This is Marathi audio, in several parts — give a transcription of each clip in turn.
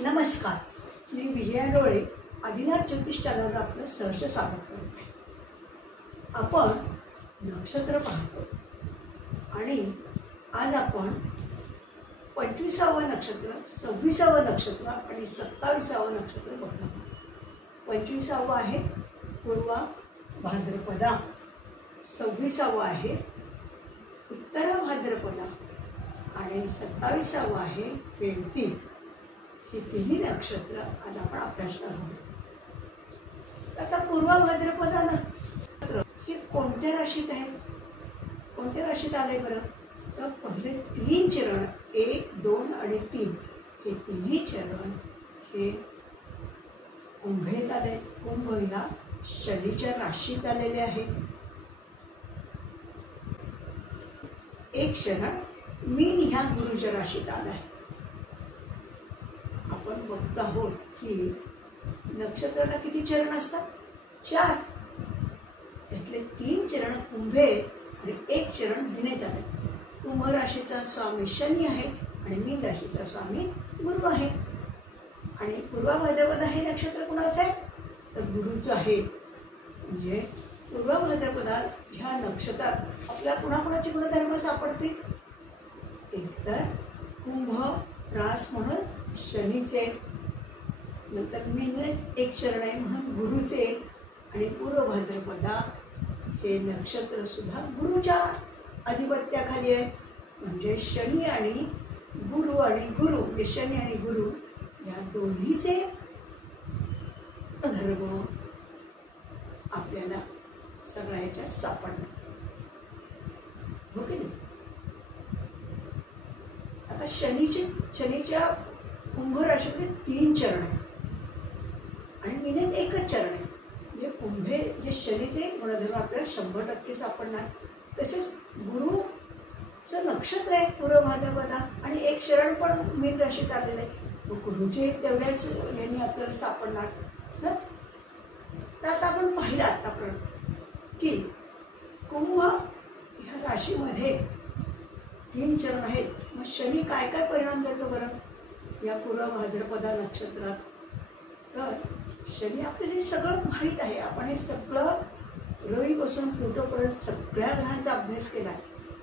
नमस्कार, मी विजया डोळे आदिनाथ ज्योतिष चॅनलवर आपलं सहर्ष स्वागत करते. आपण नक्षत्र पाहतो आणि आज आपण 25वे नक्षत्र, 26वे नक्षत्र आणि 27वे नक्षत्र बघणार. 25वे आहे पूर्वा भाद्रपदा, 26वे आहे उत्तरा भाद्रपदा आणि 27वे आहे रेवती. ही तिन्ही नक्षत्र आज आपण अभ्यासणार आहोत. आता पूर्वा भाद्रपदा नक्षत्र हे कोणत्या राशीत आहे, कोणत्या राशीत आले बरं? तर पहिले 3 चरण 1, 2 आणि 3 हे तिन्ही चरण हे कुंभेत आले. कुंभ ह्या शनीच्या राशीत आलेले आहे. एक चरण मीन ह्या गुरुच्या राशीत आला आहे. आपण बघत आहोत की नक्षत्राला किती चरण असतात? 4. त्यातले 3 चरण कुंभेत आणि 1 चरण मीनेत आले. कुंभ राशीचा स्वामी शनी आहे आणि मीन राशीचा स्वामी गुरु आहे. आणि पूर्वा भाद्रपदा हे नक्षत्र कुणाचं आहे? तर गुरुचं आहे. म्हणजे पूर्वा भाद्रपदा ह्या नक्षत्रात आपल्याला कुणाकुणाचे गुणधर्म सापडतील? एकतर कुंभ रास म्हणून शनीचे, नंतर मीनेत 1 चरण आहे म्हणून गुरुचे, आणि पूर्व भाद्रपदा हे नक्षत्र सुद्धा गुरुच्या अधिपत्याखाली आहे. म्हणजे शनी आणि गुरु म्हणजे शनी आणि गुरु या दोन्हीचे धर्म आपल्याला सगळ्या ह्याच्यात सापडणार. हो की नाही? आता शनीच्या कुंभ राशीमध्ये 3 चरण आहे आणि मीनेत 1च चरण आहे. म्हणजे कुंभे जे शनीचे गुणधर्म आपल्याला 100% सापडणार. तसेच गुरुचं नक्षत्र आहे पूर्व भाद्रपदा आणि 1 चरण पण मीन राशीत आलेलं आहे. गुरुचे तेवढ्याच यांनी आपल्याला सापडणार. तर आता आपण पाहिलं आतापर्यंत की कुंभ ह्या राशीमध्ये 3 चरण आहेत. मग शनी काय काय परिणाम देतो बरं या पूर्व भाद्रपदा नक्षत्रात? तर शनी आपल्याला हे सगळं माहीत आहे. आपण हे सगळं रवीपासून प्लुटोपर्यंत सगळ्या ग्रहांचा अभ्यास केला आहे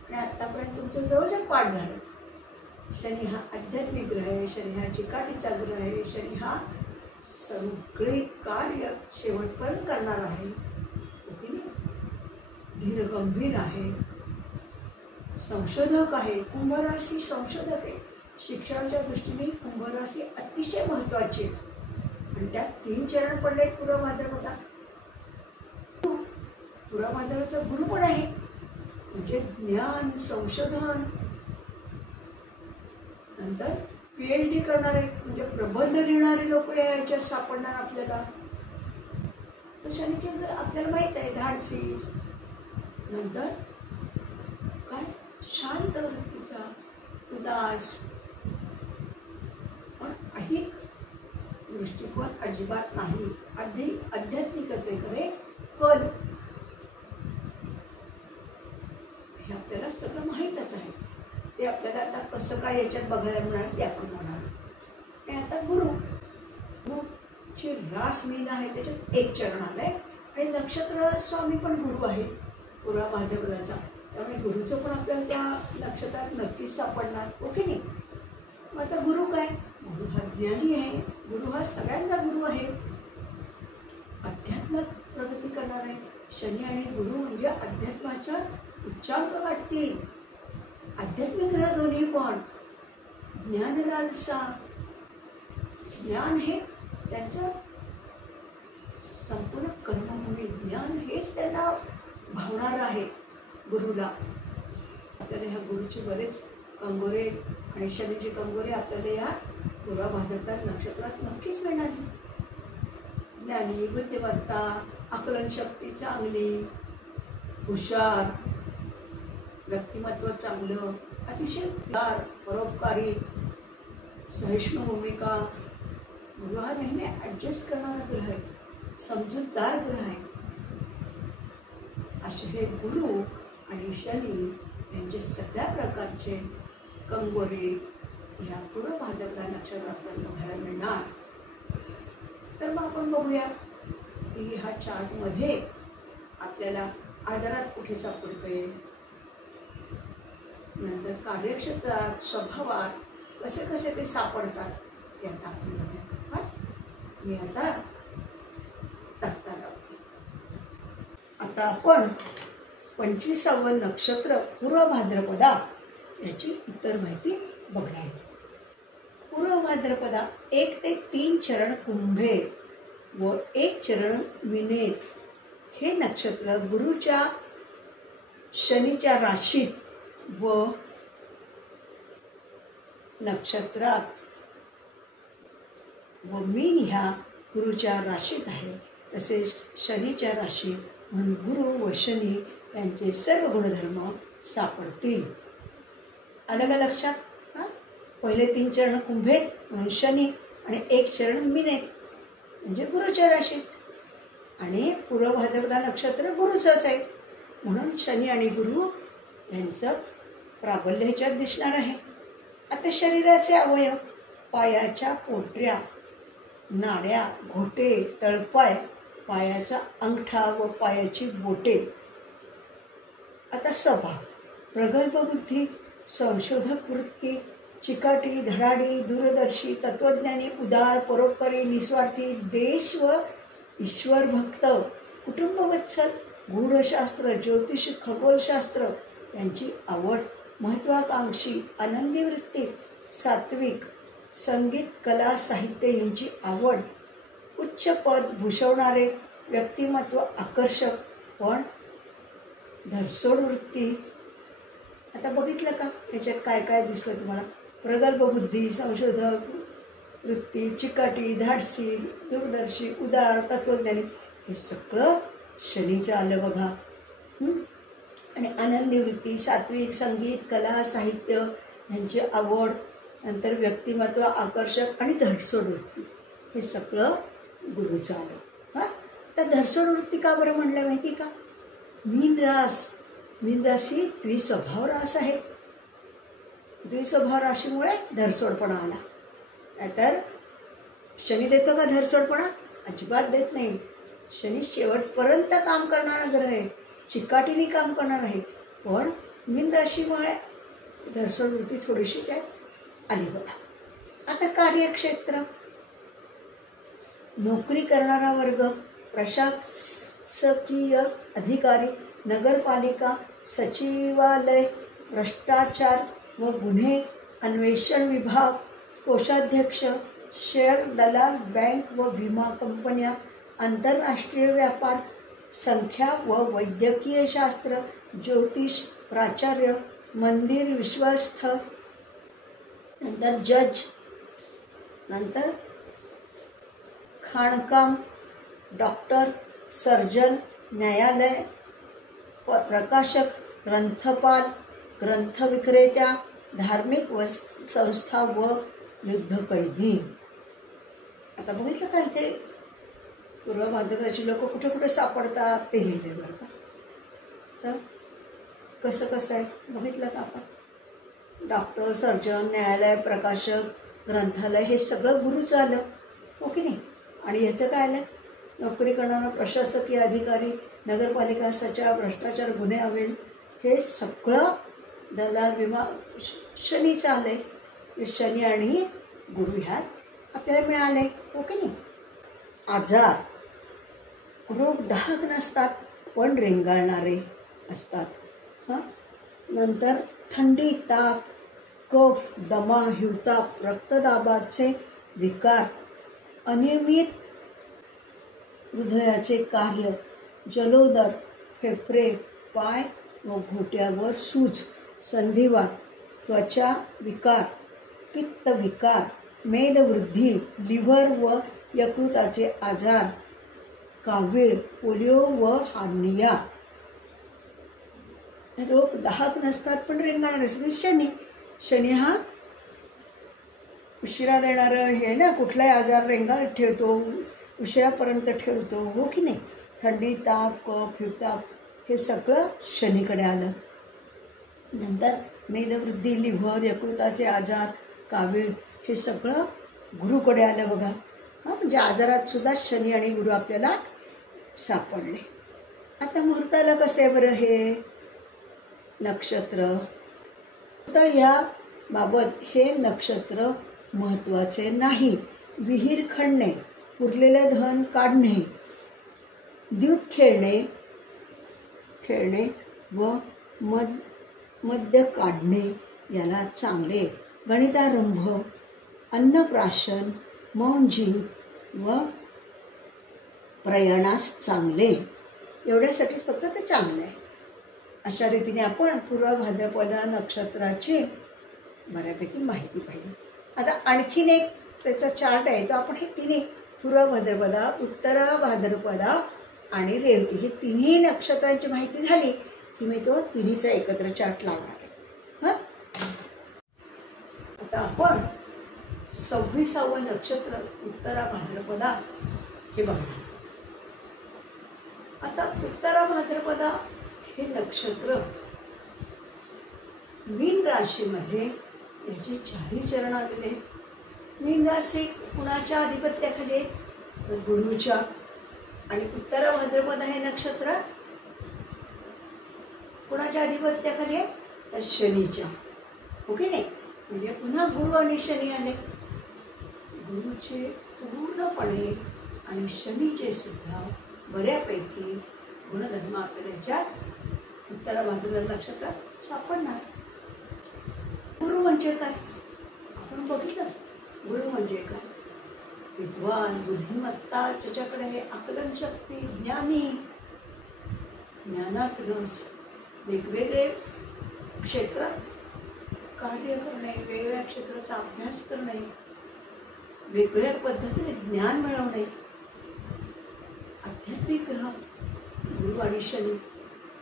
आणि आत्तापर्यंत तुमचं जवळजवळ पाठ झालं. शनी हा आध्यात्मिक ग्रह आहे, शनी हा चिकाटीचा ग्रह आहे, शनी हा सगळे कार्य शेवटपर्यंत करणार आहे. ओके, धीर गंभीर आहे, संशोधक आहे. कुंभ राशी संशोधक आहे. शिक्षणाच्या दृष्टीने कुंभ राशी अतिशय महत्त्वाची आहे आणि त्यात 3 चरण पडले पूर्व भाद्रपदा. पूर्व भाद्रपदाचा गुरु पण आहे. म्हणजे ज्ञान, संशोधन, नंतर PhD करणारे म्हणजे प्रबंध लिहिणारे लोक याच्यात सापडणार आपल्याला. तर शनीचे आपल्याला माहीत आहे धाडसी, नंतर काय शांत वृत्तीचा, उदास, पण ऐहिक दृष्टिकोन अजिबात नाही. अगदी आध्यात्मिकतेकडे कल. हे आपल्याला सगळं माहीतच आहे. ते आपल्याला आता कसं काय याच्यात बघायला मिळणार ते आपण म्हणाल. आणि आता गुरुची रास मीन आहे, त्याच्यात 1 चरण आलंय आणि नक्षत्र स्वामी पण गुरु आहे पूर्व भाद्रपदाचा. त्यामुळे गुरुचं पण आपल्याला त्या नक्षत्रात नक्कीच सापडणार. ओके नाही? मग आता गुरु काय? गुरु हा ज्ञानी आहे. गुरु हा सगळ्यांचा गुरु आहे, अध्यात्मात प्रगती करणार आहे. शनी आणि गुरु म्हणजे अध्यात्माच्या उच्चांक गाठतील. आध्यात्मिक ग्रह दोन्ही पण. ज्ञान लालसा, ज्ञान हे त्यांचं संपूर्ण कर्मभूमी, ज्ञान हेच त्यांना भावणार आहे गुरुला. आपल्याला ह्या गुरुचे बरेच कंगोरे आणि शनीचे कंगोरे आपल्याला या पूर्व भाद्रपदा नक्षत्रात नक्कीच मिळणार. ज्ञानी, बुद्धिमत्ता, आकलन शक्ती चांगली, हुशार, व्यक्तिमत्व चांगलं, अतिशय परोपकारी, सहिष्णू भूमिका. गुरु हा नेहमी ॲडजस्ट करणारा ग्रह आहे, समजूतदार ग्रह आहे. असे हे गुरु आणि शनी यांचे सगळ्या प्रकारचे कंगोरे ह्या पूर्व भाद्रपदा नक्षत्र आपल्याला बघायला मिळणार. तर मग आपण बघूया की ह्या चार्टमध्ये आपल्याला आजारात कुठे सापडतंय, नंतर कार्यक्षेत्रात, स्वभावात कसे कसे ते सापडतात ते आता आपण बघूया. मी आता तक्ता लावते. आता आपण 25वं नक्षत्र पूर्व भाद्रपदा याची इतर माहिती बघणार. पूर्व भाद्रपदा 1 ते 3 चरण कुंभे व 1 चरण मीनेत हे नक्षत्र गुरुच्या शनीच्या राशीत व नक्षत्रात व मीन ह्या गुरुच्या राशीत आहे. तसेच शनीच्या राशीत म्हणून गुरु व शनी यांचे सर्व गुणधर्म सापडतील. आलं का लक्षात? पहिले 3 चरण कुंभेत म्हणून शनी आणि 1 चरण मीनेत म्हणजे गुरुच्या राशीत. आणि पूर्व भाद्रपदा नक्षत्र गुरुचंच आहे म्हणून शनी आणि गुरु यांचं प्राबल्य ह्याच्यात दिसणार आहे. आता शरीराचे अवयव, पायाच्या पोटऱ्या, नाड्या, घोटे, तळपाय, पायाचा अंगठा व पायाची बोटे. आता स्वभाव, प्रगल्भ बुद्धी, संशोधक वृत्ती, चिकाटी, धडाडी, दूरदर्शी, तत्वज्ञानी, उदार, परोपकारी, निस्वार्थी, देश व ईश्वर भक्त, कुटुंबवत्सल, गूढशास्त्र, ज्योतिष, खगोलशास्त्र यांची आवड, महत्वाकांक्षी, आनंदी वृत्ती, सात्विक, संगीत, कला, साहित्य यांची आवड, उच्च पद भूषवणारे, व्यक्तिमत्व आकर्षक पण धरसोड वृत्ती. आता बघितलं का याच्यात काय काय दिसलं तुम्हाला? प्रगल्भ बुद्धी, संशोधक वृत्ती, चिकाटी, धाडसी, दूरदर्शी, उदार, तत्वज्ञानी हे सगळं शनीचं आलं बघा. आणि आनंदी वृत्ती, सात्विक, संगीत, कला, साहित्य यांची आवड, नंतर व्यक्तिमत्व आकर्षक आणि धडसोड वृत्ती हे सगळं गुरुचं आलं. आता धडसोड वृत्ती का बरं म्हणलं माहिती का? मीन रास ही द्विस्वभाव रास आहे. द्विस्वभाव राशीमुळे धरसोडपणा आला. नाहीतर शनी देतो का धरसोडपणा? अजिबात देत नाही. शनी शेवटपर्यंत काम करणारा ग्रह आहे, चिकाटीने काम करणार आहे. पण मीन राशीमुळे धरसोड वृत्ती थोडीशी त्यात आली बघा. आता कार्यक्षेत्र, नोकरी करणारा वर्ग, प्रशासकीय अधिकारी, नगरपालिका, सचिवालय, भ्रष्टाचार व गुन्हे अन्वेषण विभाग, कोषाध्यक्ष, शेअर दलाल, बँक व विमा कंपन्या, आंतरराष्ट्रीय व्यापार, संख्या व वैद्यकीय शास्त्र, ज्योतिष, प्राचार्य, मंदिर विश्वस्त, नंतर जज, नंतर खाणकाम, डॉक्टर, सर्जन, न्यायालय, प्रकाशक, ग्रंथपाल, ग्रंथविक्रेत्या, धार्मिक व संस्था व युद्धकैदी. आता बघितलं का इथे पूर्व भाद्रपदाची लोक कुठे कुठे सापडतात ते लिहिले बरं का. तर कसं कसं आहे बघितलं का आपण? डॉक्टर, सर्जन, न्यायालय, प्रकाशक, ग्रंथालय हे सगळं गुरुचं आलं, हो की नाही? आणि ह्याचं काय आलं? नोकरी करणारा प्रशासकीय अधिकारी, नगरपालिका, सचिव, भ्रष्टाचार, गुन्हे अवेल हे सगळं दलाल, विमा शनीचं आलं आहे. शनी आणि गुरु ह्यात आपल्याला मिळाले, हो की नाही? आजार, रोग दाहक नसतात पण रेंगाळणारे असतात. नंतर थंडी, ताप, कफ, दमा, हिवताप, रक्तदाबाचे विकार, अनियमित हृदयाचे कार्य, जलोदर, फेफरे, पाय व घोट्यावर सूज, संधिवात, त्वचा विकार, पित्त विकार, मेदवृद्धी, लिव्हर व यकृताचे आजार, कावीळ, पोलिओ व हार्निया. रोग दाहक नसतात पण रेंगाळणारे असतात. शनी हा उशिरा देणारं हे ना, कुठलाही आजार रेंगाळत ठेवतो, उशिरापर्यंत ठेवतो, हो की नाही? थंडी, ताप, कफ, हिवताप हे सगळं शनीकडे आलं. नंतर मेदवृद्धी, लिव्हर, यकृताचे आजार, कावीळ हे सगळं गुरुकडे आलं बघा. म्हणजे आजारात सुद्धा शनी आणि गुरु आपल्याला सापडले. आता मुहूर्ताला कसं आहे बरं हे नक्षत्र? तर ह्या बाबत हे नक्षत्र महत्त्वाचे नाही. विहीर खणणे, उरलेले धन काढणे, द्यूत खेळणे व मद्य काढणे याला चांगले. गणितारंभ, अन्नप्राशन, मौंजी व प्रयाणास चांगले. एवढ्यासाठीच फक्त ते चांगलं आहे. अशा रीतीने आपण पूर्व भाद्रपद नक्षत्राची बऱ्यापैकी माहिती पाहिली. आता आणखीन एक त्याचा चार्ट आहे, तर आपण हे तिन्ही पूर्व भाद्रपदा, उत्तर भाद्रपदा आणि रेवती हे तिन्ही नक्षत्रांची माहिती झाली की मी तो तिन्हीचा एकत्र चार्ट लावणार आहे. आता आपण 26वे नक्षत्र उत्तरा भाद्रपदा हे बघणार. आता उत्तरा भाद्रपदा हे नक्षत्र मीन राशीमध्ये याचे 4 चरण आलेले आहेत. मीन राशी कुणाच्या अधिपत्याखाली आहे? तर गुरुच्या. आणि उत्तरा भाद्रपदा हे नक्षत्र कुणाच्या अधिपत्याखाली आहे? तर शनीच्या. ओके नाही? म्हणजे पुन्हा गुरु आणि शनी आले. गुरुचे पूर्णपणे आणि शनीचे सुद्धा बऱ्यापैकी गुणधर्म आपल्याला याच्यात उत्तरा भाद्रपदा नक्षत्रात सापडणार. गुरु म्हणजे काय आपण बघितलंच. गुरु म्हणजे काय? विद्वान, बुद्धिमत्ता, ज्याच्याकडे आहे आकलन शक्ती, ज्ञानी, ज्ञानात रस, वेगवेगळे क्षेत्रात कार्य करणे, वेगवेगळ्या क्षेत्राचा अभ्यास करणे, वेगवेगळ्या पद्धतीने ज्ञान मिळवणे. आध्यात्मिक ग्रह गुरु आणि शनी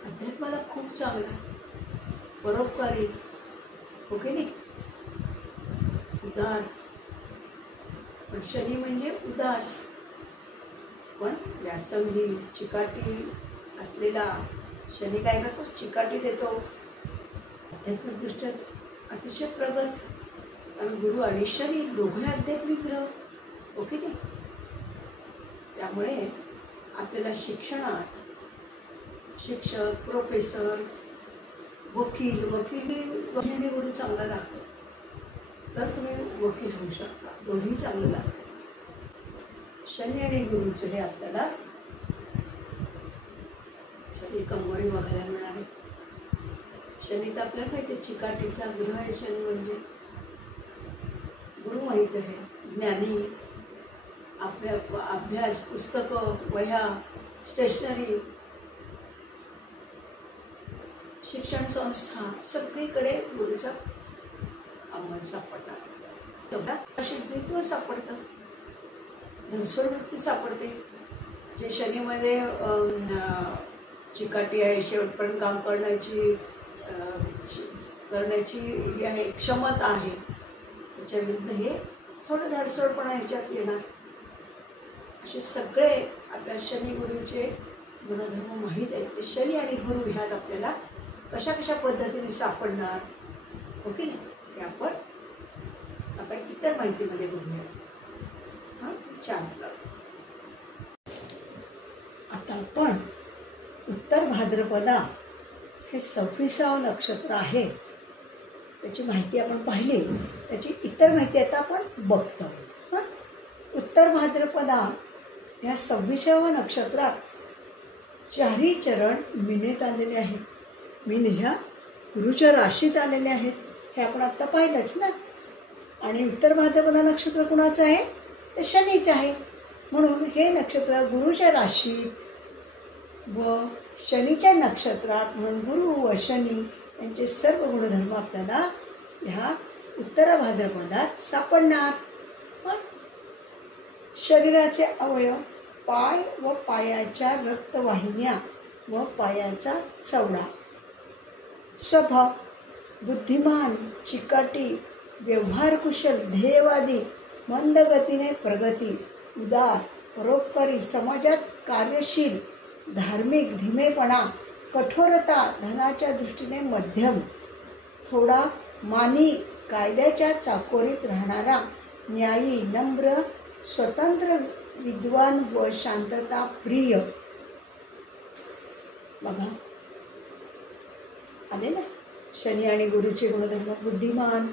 अध्यात्माला खूप चांगला, परोपकारी, ओके नाही? उदार. पण शनी म्हणजे उदास, पण व्यासंगी, चिकाटी असलेला शनी काय करतो? चिकाटी देतो. आध्यात्मिकदृष्ट्या अतिशय प्रगत. कारण गुरु आणि शनी दोघे आध्यात्मिक ग्रह, ओके नाही? त्यामुळे आपल्याला शिक्षणात शिक्षक, प्रोफेसर, वकील गुरु चांगला लागतो तर तुम्ही वकील होऊ शकता. दोन्ही चांगलं लागतं. शनी आणि गुरुचं हे आपल्याला सगळी कंगोरी बघायला मिळाली. शनी तर आपल्याला माहिती आहे चिकाटीचा ग्रह आहे. शनी म्हणजे गुरु माहीत आहे, ज्ञानी, अभ्यास, पुस्तकं, वह्या, स्टेशनरी, शिक्षण संस्था सगळीकडे गुरुचा अंमल सापडणार. द्वित्व सापडतं, धनसोड वृत्ती सापडते. जे शनीमध्ये चिकाटी आहे, शेवटपर्यंत काम करण्याची ही आहे, क्षमता आहे, त्याच्या विरुद्ध हे थोडं धरसोडपणा ह्याच्यात येणार. असे सगळे आपल्या शनी गुरुचे गुणधर्म माहीत आहेत. ते शनी आणि गुरु ह्यात आपल्याला कशा कशा पद्धतीने सापडणार, ओके नाही? ते आपण इतर माहितीमध्ये बघूया. छान. आता आपण उत्तर भाद्रपदा हे 26वे नक्षत्र आहे. त्याची माहिती आपण पाहिली. त्याची इतर माहिती आता आपण बघतो. उत्तर भाद्रपदा ह्या 26व्या नक्षत्रात 4 चरण मीनेत आलेले आहेत. मीन ह्या गुरुच्या राशीत आलेले आहेत. हे आपण आत्ता पाहिलंच ना. आणि उत्तर भाद्रपदा नक्षत्र कुणाचं आहे? ते शनीचं आहे. म्हणून हे नक्षत्र गुरुच्या राशीत व शनीच्या नक्षत्रात, म्हणून गुरु व शनी यांचे सर्व गुणधर्म आपल्याला ह्या उत्तर भाद्रपदात सापडणार. शरीराचे अवयव, पाय व पायाच्या रक्तवाहिन्या व पायाचा चवडा. स्वभाव बुद्धिमान, चिकाटी, व्यवहारकुशल, ध्येयवादी, मंदगतीने प्रगती, उदार, परोपकारी, समाजात कार्यशील, धार्मिक, धीमेपणा, कठोरता, धनाच्या दृष्टीने मध्यम, थोडा मानी, कायद्याच्या चाकोरीत राहणारा, न्यायी, नम्र, स्वतंत्र, विद्वान व शांतता प्रिय. बघा आले ना शनी आणि गुरुचे गुणधर्म. बुद्धिमान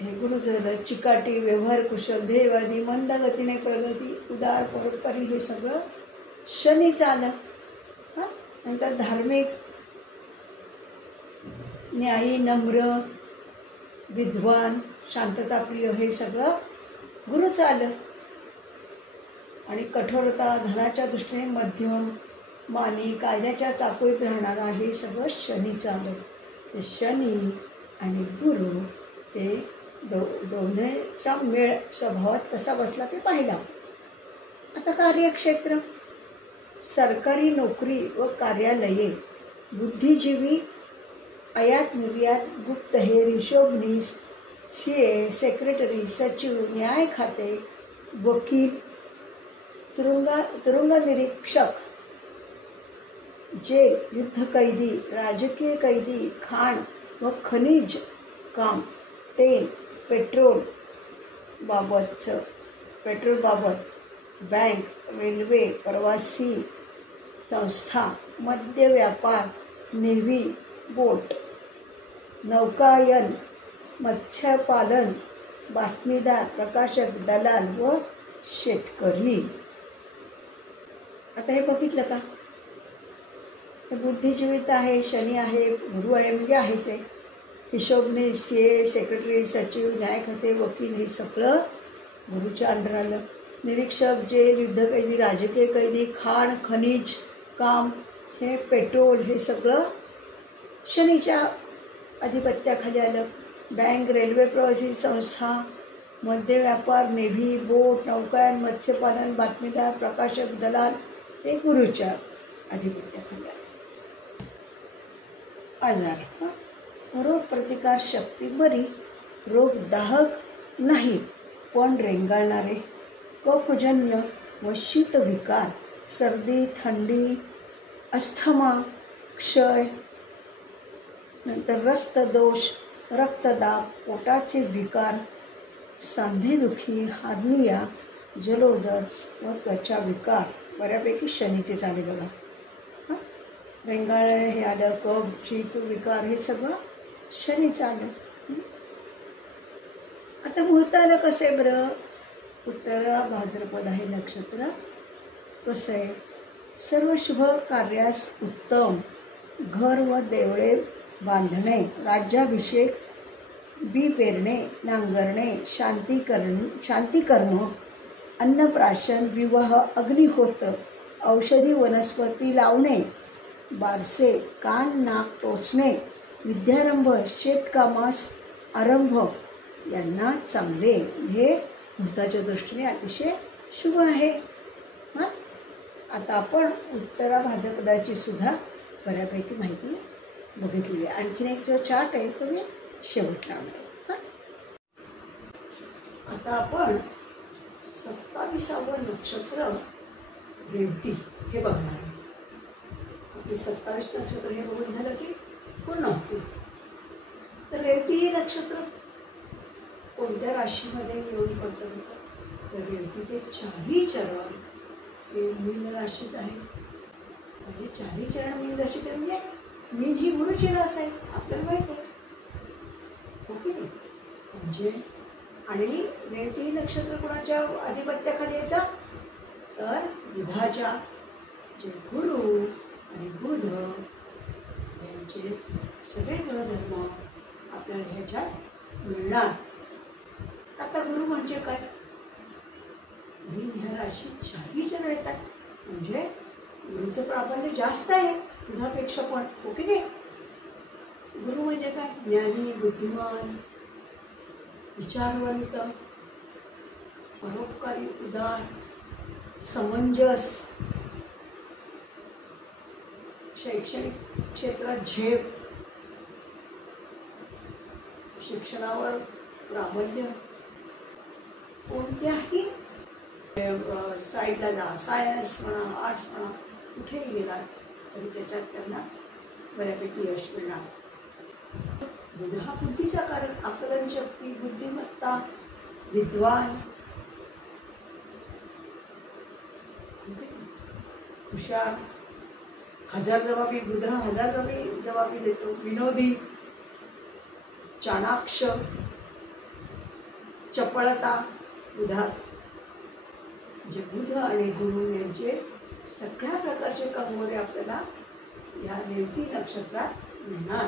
हे गुरु झालं. चिकाटी, व्यवहार कुशल, ध्येयवादी, मंद गतीने प्रगती, उदार, परोपकारी हे सगळं शनीचं आलं. हां, नंतर धार्मिक, न्यायी, नम्र, विद्वान, शांतताप्रिय हे सगळं गुरुचं आलं. आणि कठोरता, धनाच्या दृष्टीने मध्यम, मानी, कायद्याच्या चाकोरीत राहणारा हे सगळं शनीचं आलं. ते शनी आणि गुरु हे दोन्हीचा मेळ स्वभावात कसा बसला ते पाहिला. आता कार्यक्षेत्र, सरकारी नोकरी व कार्यालये, बुद्धिजीवी, आयात निर्यात, गुप्तहेर, हिशोबनीस, CA, सेक्रेटरी, सचिव, न्याय खाते, वकील, तुरुंग निरीक्षक, जेल, युद्ध कैदी, राजकीय कैदी, खाण व खनिज काम, तेल, पेट्रोल बाबत, बँक, रेल्वे, प्रवासी संस्था, मद्य व्यापार, नेव्ही, बोट, नौकायन, मत्स्यपालन, बातमीदार, प्रकाशक, दलाल व शेतकरी. आता हे बघितलं का? हे बुद्धिजीवित आहे, शनी आहे, गुरु आहे म्हणजे आहेच आहे. हिशोबनीस, CA, सेक्रेटरी, सचिव, न्याय खाते, वकील हे सगळं गुरुच्या अंडर आलं. निरीक्षक, जेल, युद्धकैदी, राजकीय कैदी, खाण, खनिज काम, हे पेट्रोल हे सगळं शनीच्या अधिपत्याखाली आलं. बँक, रेल्वे, प्रवासी संस्था, मद्य व्यापार, नेव्ही, बोट, नौकायन, मत्स्यपालन, बातमीदार, प्रकाशक, दलाल हे गुरुच्या अधिपत्याखाली आलं. आजार, रोग प्रतिकार शक्ती बरी, रोग दाहक नाही पण रेंगाळणारे, कफजन्य व शीतविकार, सर्दी, थंडी, अस्थमा, क्षय, नंतर रक्तदोष, रक्तदाब, पोटाचे विकार, सांधेदुखी, हार्निया, जलोदर व त्वचा विकार बऱ्यापैकी शनीचे झाले बघा. हां, रेंगाळणे हे आलं, कफ, शीत विकार हे सगळं शनीचं आलं. आता मुहूर्त आलं कसं आहे बरं? उत्तरा भाद्रपद आहे नक्षत्र. कसं आहे? सर्व शुभ कार्यास उत्तम, घर व देवळे बांधणे, राज्याभिषेक, बी पेरणे, नांगरणे, शांतिकर्म, अन्नप्राशन, विवाह, अग्निहोत्र, औषधी वनस्पती लावणे, बारसे, कान नाक टोचणे, विद्यारंभ, शेतकामास आरंभ यांना चांगले. हे मुहूर्ताच्या दृष्टीने अतिशय शुभ आहे. हां, आता आपण उत्तरा भाद्रपदाची सुद्धा बऱ्यापैकी माहिती बघितलेली आहे. आणखीन एक जो चार्ट आहे तो मी शेवटला आणणार. आता आपण 27वं नक्षत्र रेवती हे बघणार आहे. आपली 27 नक्षत्र हे बघून झालं की पूर्ण होती. तर रेवती हे नक्षत्र कोणत्या राशीमध्ये येऊन पडतं? तर रेवतीचे 4ही चरण हे मीन राशीत आहे. म्हणजे 4ही चरण मीन राशीत आहे म्हणजे मीन ही गुरुची रास आहे, आपल्याला माहिती आहे हो की नाही? म्हणजे आणि रेवती नक्षत्र कोणाच्या अधिपत्याखाली येतं? तर बुधाच्या. जे गुरु आणि बुध यांचे सगळे गुणधर्म आपल्याला ह्याच्यात मिळणार. आता गुरु म्हणजे काय? मीन ह्या राशीत 4ही चरण येतात म्हणजे गुरुचं प्राबल्य जास्त आहे बुधापेक्षा पण, हो की नाही? गुरु म्हणजे काय? ज्ञानी, बुद्धिमान, विचारवंत, परोपकारी, उदार, समंजस, शैक्षणिक क्षेत्रात झेप, शिक्षणावर प्राबल्य, कोणत्याही साईडला जा, सायन्स म्हणा, आर्ट्स म्हणा, कुठेही गेला तरी त्याच्यात त्यांना बऱ्यापैकी यश मिळणार. बुध हा बुद्धीचा कारक, आकलन शक्ती, बुद्धिमत्ता, विद्वान, हुशार, हजार जबाबी. बुध हजार जबाबी देतो. विनोदी, चाणाक्ष, चपळता बुधात. जे बुध आणि गुरु यांचे सगळ्या प्रकारचे कंगोरे आपल्याला या रेवती नक्षत्रात मिळणार.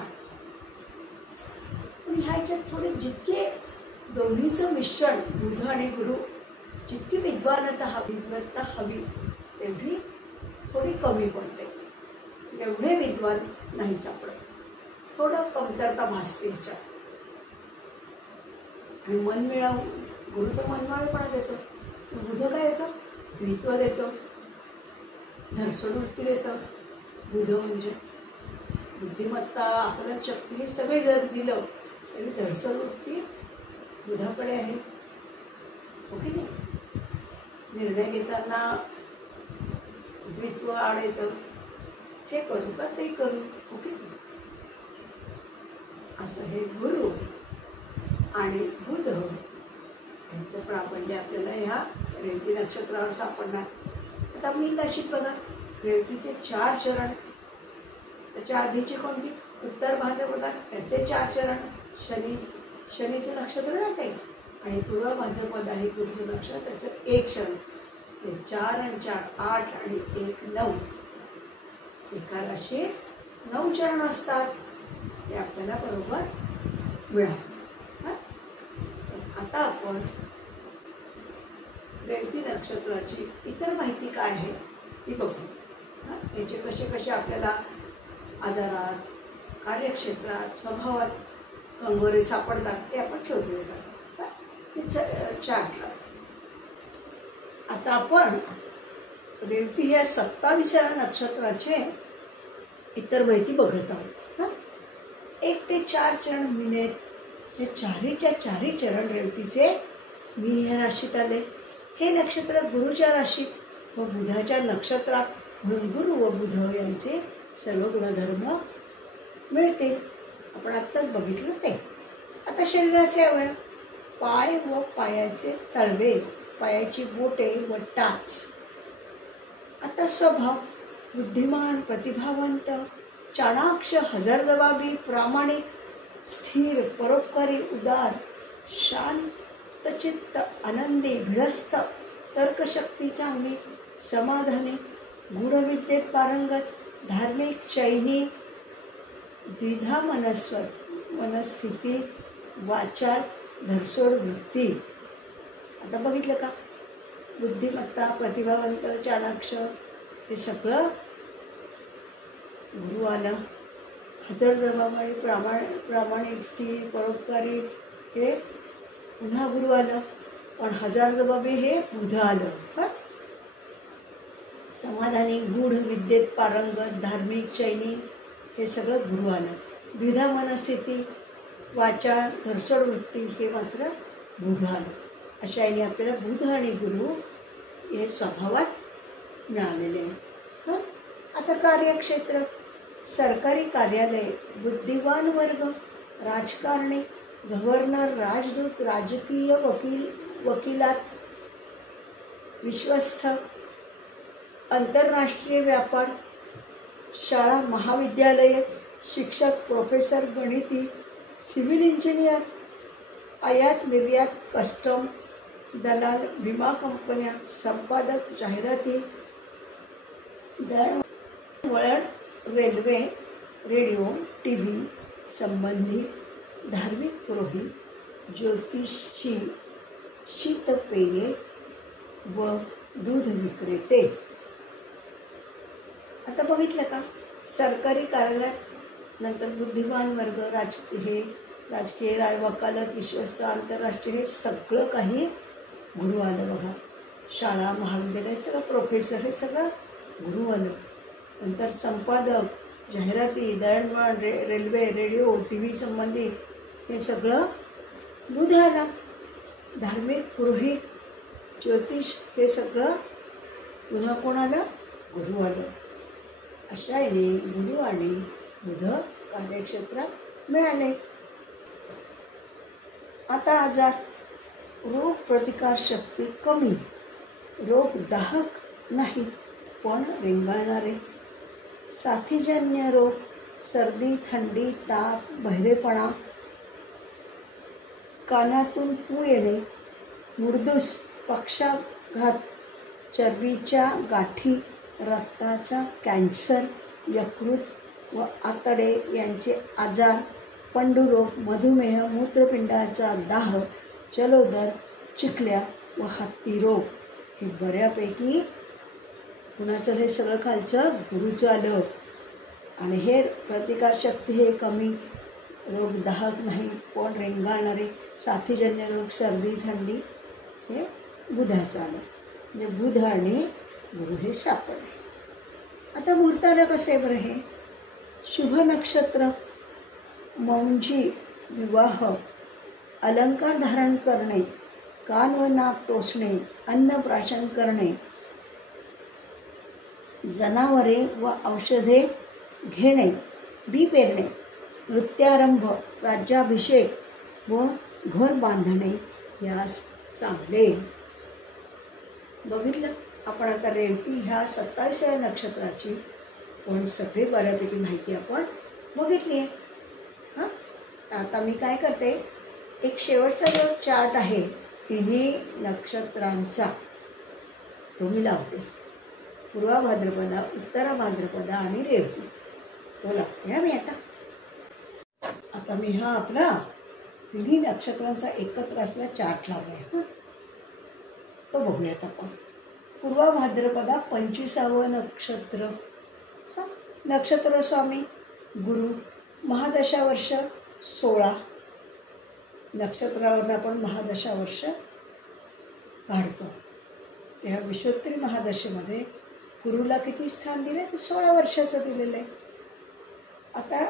पण ह्याच्यात थोडे जितके दोन्हीचं मिश्रण, बुध आणि गुरु, जितकी विद्वत्ता हवी तेवढी थोडी कमी पडते. एवढे विद्वान नाही सापडत, थोडं कमतरता भासते ह्याच्यात. आणि मन मिळावं, गुरु तर मनमिळावपणा देतो, बुध काय देतो? द्वित्व देतो, धरसोडवृत्ती देतं. बुध म्हणजे बुद्धिमत्ता, आकलन शक्ती, हे सगळे जर दिलं तरी धरसोडवृत्ती बुधाकडे आहे. हो की नाही? निर्णय घेताना द्वित्व आड येतं, हे करू का ते करू. हो की नाही? असं हे गुरु आणि बुध यांचं प्राबल्य आपल्याला ह्या रेवती नक्षत्रावर सापडणार. आता मीन राशीत बघा, रेवतीचे 4 चरण, त्याच्या आधीची कोणती? उत्तर भाद्रपदात, त्याचे 4 चरण. शनीचं नक्षत्र नाही ते, आणि पूर्व भाद्रपद आहे गुरुचं नक्षत्र, त्याचं 1 चरण. ते 4 आणि 4 8 आणि 1 9. एका राशीत 9 चरण असतात. ते आपल्याला बरोबर मिळालं. आता आपण रेवती नक्षत्राची इतर माहिती काय आहे ती बघू. याचे कसे कसे आपल्याला आजारात, कार्यक्षेत्रात, स्वभावात कंगोरे सापडतात ते आपण शोधूया. चार्ट. आता आपण रेवती या 27व्या नक्षत्राचे इतर माहिती बघत आहोत. 1 ते 4 चरण मिळेल. हे चारी चरण रेवतीचे मीन ह्या राशीत आले. हे नक्षत्र गुरुच्या राशीत व बुधाच्या नक्षत्रात, म्हणून गुरु व बुध यांचे सर्व गुणधर्म मिळतील. आपण आत्ताच बघितलं ते. आता शरीराचे अवयव, पाय व पायाचे तळवे, पायाची बोटे व टाच. आता स्वभाव, बुद्धिमान, प्रतिभावंत, चाणाक्ष, हजरजबाबी, प्रामाणिक, स्थिर, परोपकारी, उदार, शांतचित्त, आनंदी, भिडस्त, तर्कशक्ती चांगली, समाधानी, गुणविद्येत पारंगत, धार्मिक, चैनी, द्विधा मनस्थिती, वाचाळ, धरसोड वृत्ती. आता बघितलं का? बुद्धिमत्ता, प्रतिभावंत, चाणाक्ष, हे सगळं गुरु आलं. हजरजबाबी, प्रामाणिक, स्थिर, परोपकारी, हे पुन्हा गुरु आलं. पण हजरजबाबी हे बुध आलं. समाधानी, गूढ विद्येत पारंगत, धार्मिक, चैनी, हे सगळं गुरु आलं. द्विधा मनस्थिती, वाचाळ, धरसोड वृत्ती, हे मात्र बुध आलं. अशा याने आपल्याला बुध आणि गुरु हे स्वभावात मिळालेले आहेत. आता कार्यक्षेत्र, सरकारी कार्यालय, बुद्धिवान वर्ग, राजकारणी, गव्हर्नर, राजदूत, राजकीय वकिलात, विश्वस्थ, आंतरराष्ट्रीय व्यापार, शाळा, महाविद्यालये, शिक्षक, प्रोफेसर, गणिती, सिव्हिल इंजिनियर, आयात निर्यात, कस्टम, दलाल, विमा कंपन्या, संपादक, जाहिराती, दळणवळण, रेल्वे, रेडिओ, TV संबंधी, धार्मिक पुरोहित, ज्योतिषी, शीतपेये व दूध विक्रेते. आता बघितलं का? सरकारी कार्यालयात, नंतर बुद्धिमान वर्ग, राजकीय, वकालत, विश्वस्त, आंतरराष्ट्रीय, हे सगळं काही गुरु आलं बघा. शाळा, महाविद्यालय, सगळं प्रोफेसर, हे सगळं गुरु आलं. नंतर संपादक, जाहिराती, दळणवळण, रेल्वे, रेडिओ, TV संबंधी, हे सगळं बुध आला. धार्मिक, पुरोहित, ज्योतिष, हे सगळं पुन्हा कोण आलं? गुरु आलं. अशा याने गुरु आणि बुध कार्यक्षेत्रात मिळाले. आता आजार, रोग प्रतिकारशक्ती कमी, रोग दाहक नाही पण रेंगाळणारे, साथीजन्य रोग, सर्दी, थंडी, ताप, बहिरेपणा, कानातून पू येणे, मुरदूस, पक्षाघात, चरबीच्या गाठी, रक्ताचा कॅन्सर, यकृत व आतडे यांचे आजार, पंडुरोग, मधुमेह, मूत्रपिंडाचा दाह, जलोदर, चिखल्या व हत्ती रोग. हे बऱ्यापैकी कुणाचं हे सगळं खालचं गुरुचं आलं. आणि हे प्रतिकारशक्ती हे कमी, रोग दाहक नाही पण रेंगाळणारे, साथीजन्य रोग, सर्दी, थंडी हे बुधाचं आलं. म्हणजे बुध आणि गुरु हे सापडले. आता मुहूर्ताला कसे बरं हे? शुभ नक्षत्र, मौंजी, विवाह, अलंकार धारण करणे, कान व नाक टोचणे, अन्नप्राशन करणे, जनावरे व औषधे घेणे, बी पेरणे, नृत्यारंभ, राज्याभिषेक व घर बांधणे यास चांगले. बघितलं आपण आता रेवती ह्या 27व्या नक्षत्राची पण सगळी बऱ्यापैकी माहिती आपण बघितली आहे. हां, आता मी काय करते, एक शेवटचा जो चार्ट आहे तिन्ही नक्षत्रांचा तो मी लावते. पूर्वा भाद्रपदा, उत्तरा भाद्रपदा आणि रेवती तो लावते. हा मी आता मी हा आपला तिन्ही नक्षत्रांचा एकत्र असलेला चार्ट लावला आहे. तो बघूयात आपण. पूर्वा भाद्रपदा 25वं नक्षत्र. नक्षत्र स्वामी गुरु, महादशा वर्ष 16. नक्षत्रावरून आपण महादशा वर्ष काढतो. त्या विश्वोत्तरी महादशेमध्ये गुरुला किती स्थान दिले? तर 16 वर्षाचं दिलेलं आहे. आता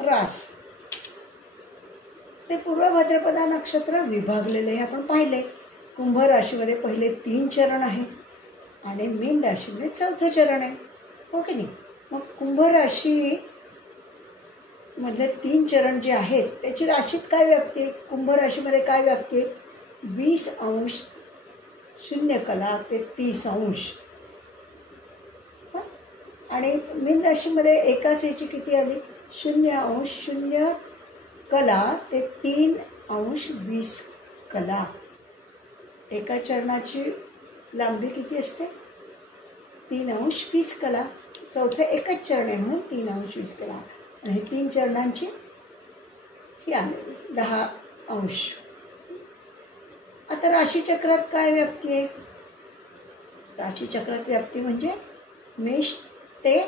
रास, ते पूर्व भाद्रपदा नक्षत्र विभागलेले आहे आपण पाहिले. कुंभ राशीमध्ये पहिले 3 चरण आहेत आणि मीन राशीमध्ये 4थं चरण आहे, हो की नाही? मग कुंभ राशी मधले 3 चरण जे आहेत त्याची राशीत काय व्याप्ती आहे? कुंभ राशीमध्ये काय व्याप्ती आहे? 20 अंश 0 कला ते 30 अंश. आणि मीन राशीमध्ये एकाच ह्याची किती आली? 0 अंश 0 कला ते 3 अंश 20 कला. एका चरणाची लांबी किती असते? 3 अंश 20 कला. चौथं एकच चरण आहे म्हणून 3 अंश 20 कला. आणि 3 चरणांची ही आलेली 10 अंश. आता राशीचक्रात काय व्याप्ती आहे? राशीचक्रात व्याप्ती म्हणजे मेष ते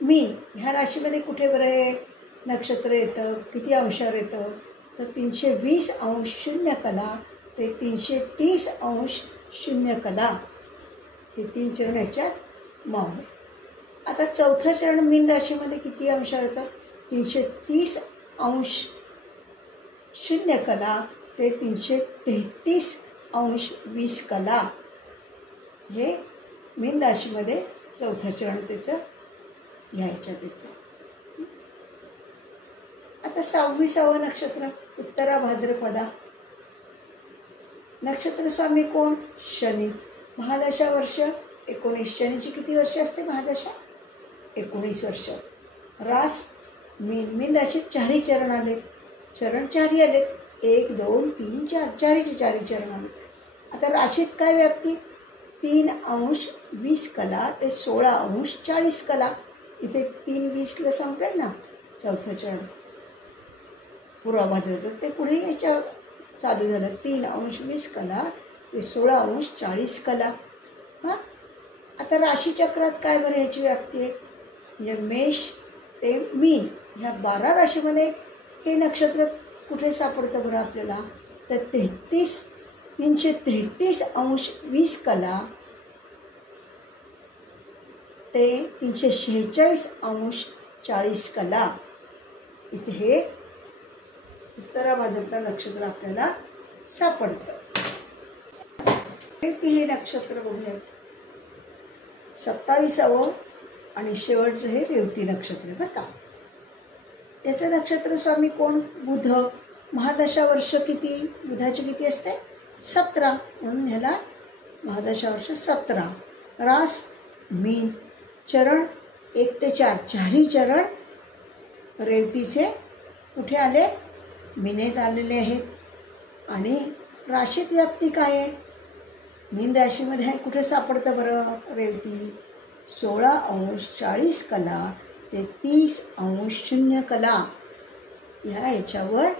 मीन ह्या राशीमध्ये कुठे बरं आहे नक्षत्र येतं, किती अंशावर येतं? तर 320 अंश 0 कला ते 330 अंश 0 कला. हे 3 चरण ह्याच्यात मावले. आता चौथं चरण मीन राशीमध्ये किती अंशावर येतं? 330 अंश 0 कला ते 333 अंश 20 कला. हे मीन राशीमध्ये चौथं चरण त्याचं ह्याच्यात येतं. आता 26वं नक्षत्र उत्तरा भाद्रपदा. नक्षत्र स्वामी कोण? शनी. महादशा वर्ष 19. शनीची किती वर्ष असते महादशा? 19 वर्ष. रास मीन. मीन राशीत 4 चरण आलेत. चरण 4 आलेत. 1 2 3 4 4चे 4 चरण आलेत. आता राशीत काय व्याप्ती? 3 अंश 20 कला ते 16 अंश 40 कला. इथे 3 20ला संपलं ना चौथं चरण पूर्वभाद्राचं, ते पुढे याच्या चालू झालं. 3 अंश 20 कला ते 16 अंश 40 कला. हां, आता राशीचक्रात काय बरं ह्याची व्याप्ती आहे? म्हणजे मेष ते मीन ह्या 12 राशीमध्ये हे नक्षत्र कुठे सापडतं बरं आपल्याला? तर 333 अंश 20 कला ते 346 अंश 40 कला. इथे हे उत्तरा भाद्रपदा नक्षत्र आपल्याला सापडतं. हे नक्षत्र बघूयात. 27वं आणि शेवटचं हे रेवती नक्षत्र बरं का. याचं नक्षत्र स्वामी कोण? बुध. महादशा वर्ष किती, बुधाची किती असते 17, म्हणून ह्याला महादशा वर्ष 17. रास मीन. चरण 1 ते 4, चारही चरण रेवतीचे कुठे आले, मीनेत आलेले आहेत. आणि राशीत व्याप्ती काय आहे, मीन राशीमध्ये आहे, कुठे सापडतं बरं रेवती, 16° 40 कला ते 30° 0 कला ह्याच्यावर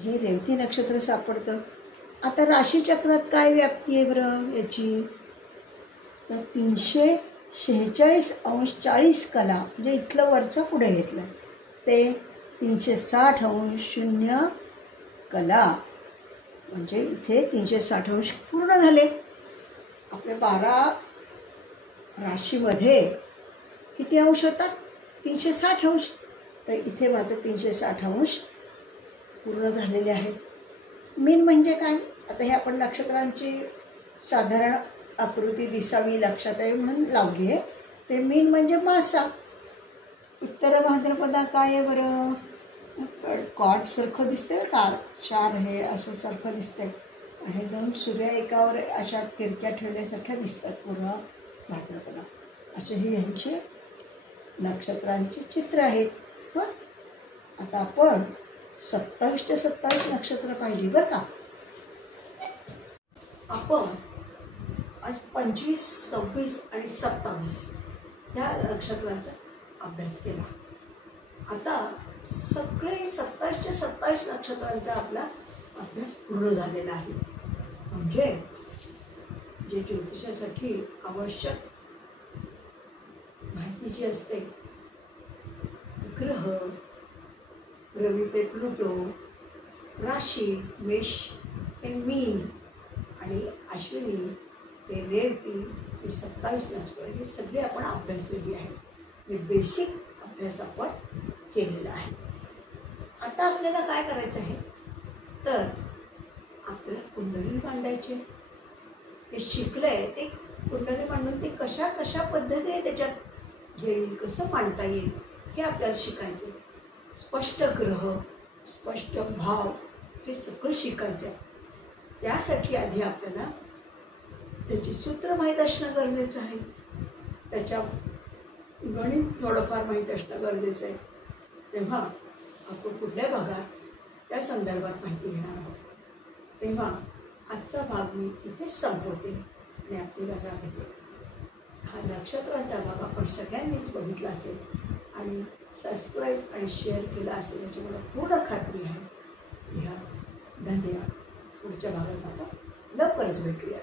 हे रेवती नक्षत्र सापडतं. आता राशीचक्रात काय व्याप्ती आहे बरं याची, तर 346° 40 कला, म्हणजे इथलं वरचं पुढे घेतलं ते 360° 0 कला, म्हणजे इथे 360° पूर्ण झाले. आपल्या 12 राशीमध्ये किती अंश होतात, 360°. तर इथे मात्र 360° पूर्ण झालेले आहेत. मीन म्हणजे काय, आता हे आपण नक्षत्रांची साधारण आकृती दिसावी लक्षात आहे म्हणून लावली आहे. ते मीन म्हणजे मासा. उत्तर भाद्रपदा काय आहे बरं, कॉर्डसारखं दिसते का, 4 हे असं सारखं दिसतंय आणि हे 2 सूर्य एकावर अशा तिरक्या ठेवल्यासारख्या दिसतात पूर्ण भाद्रपदा. असे ही यांचे नक्षत्रांचे चित्र आहेत. पण आता आपण 27 ते 27 नक्षत्र पाहिली बरं का. आपण आज 25, 26 आणि 27 या नक्षत्रांचा अभ्यास केला. आता सगळे 27 ते 27 नक्षत्रांचा आपला अभ्यास पूर्ण झालेला आहे. म्हणजे जे ज्योतिषासाठी आवश्यक माहिती जी असते, ग्रह, रवी ते प्लुटो, राशी मेष ते मीन आणि अश्विनी ते रेवती हे 27 नक्षत्र, हे सगळे आपण अभ्यासलेली आहे. हे बेसिक अभ्यास आपण केलेला आहे. आता आपल्याला काय करायचं आहे, तर आपल्याला कुंडली मांडायची. हे शिकलंय ते कुंडली मांडून ते कशा कशा पद्धतीने त्याच्यात येईल, कसं मांडता येईल हे आपल्याला शिकायचं. स्पष्ट ग्रह, स्पष्ट भाव हे सगळं शिकायचं आहे. त्यासाठी आधी आपल्याला त्याची सूत्र माहीत असणं गरजेचं आहे, त्याच्या गणित थोडंफार माहीत असणं गरजेचं आहे. तेव्हा आपण कुठल्या भागात त्या संदर्भात माहिती घेणार आहोत. तेव्हा आजचा भाग मी इथेच संपवते आणि आपली रजा घेते. हा नक्षत्रांचा भाग आपण सगळ्यांनीच बघितला असेल आणि सबस्क्राईब आणि शेअर केला असेल याची मला पूर्ण खात्री आहे. ह्या धन्यवाद. पुढच्या भागात आपण लवकरच भेटूया.